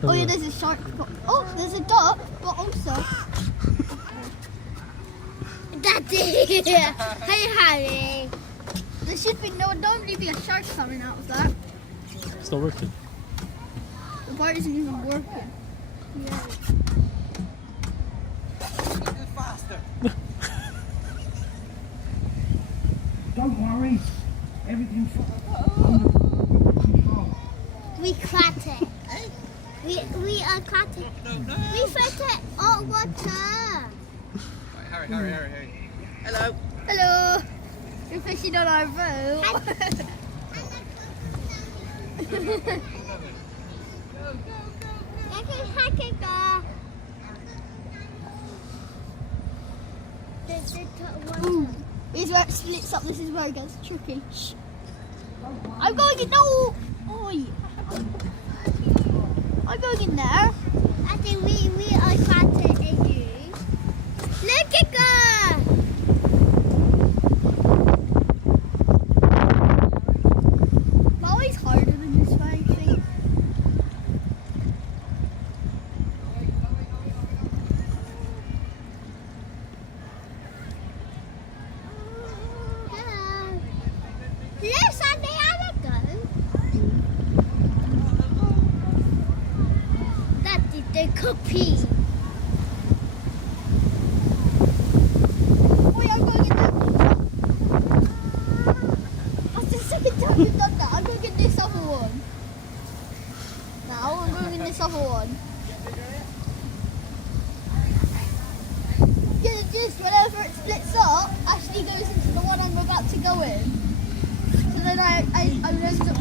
Oh yeah, there's a shark. Oh, there's a duck, but also. Daddy! Hey, Harry! There should be normally be a shark coming out of that. It's not working. The part isn't even working. Yeah. Faster. Don't worry. Everything's under control. We caught it. We are caught it. We fed it all water. Right, Harry. Hello. Hello. You're fishing on our boat. This is where it splits up. This is where it gets tricky. Shh. I'm going in. No. Oi. I'm going in there. I think we are trying to you. Look at her. Molly's harder than this one, I think. Hello. Yes, I think I will go. That is the cookie. Wait, I'm going in there. That's the second time you've done that. I'm going to get this other one. Now I'm going in this other one. Yeah, just whenever it splits up, Ashley goes into the one I'm about to go in. So then I end up.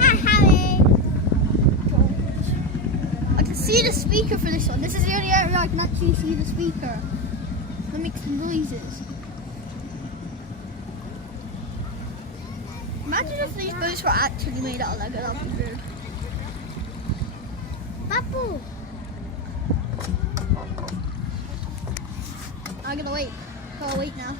Hi, Harry. I can see the speaker for this one. This is the only area I can actually see the speaker. It makes noises. Imagine if these boats were actually made out of Lego. That would be weird. Papu. I'm gonna wait. I'll wait now.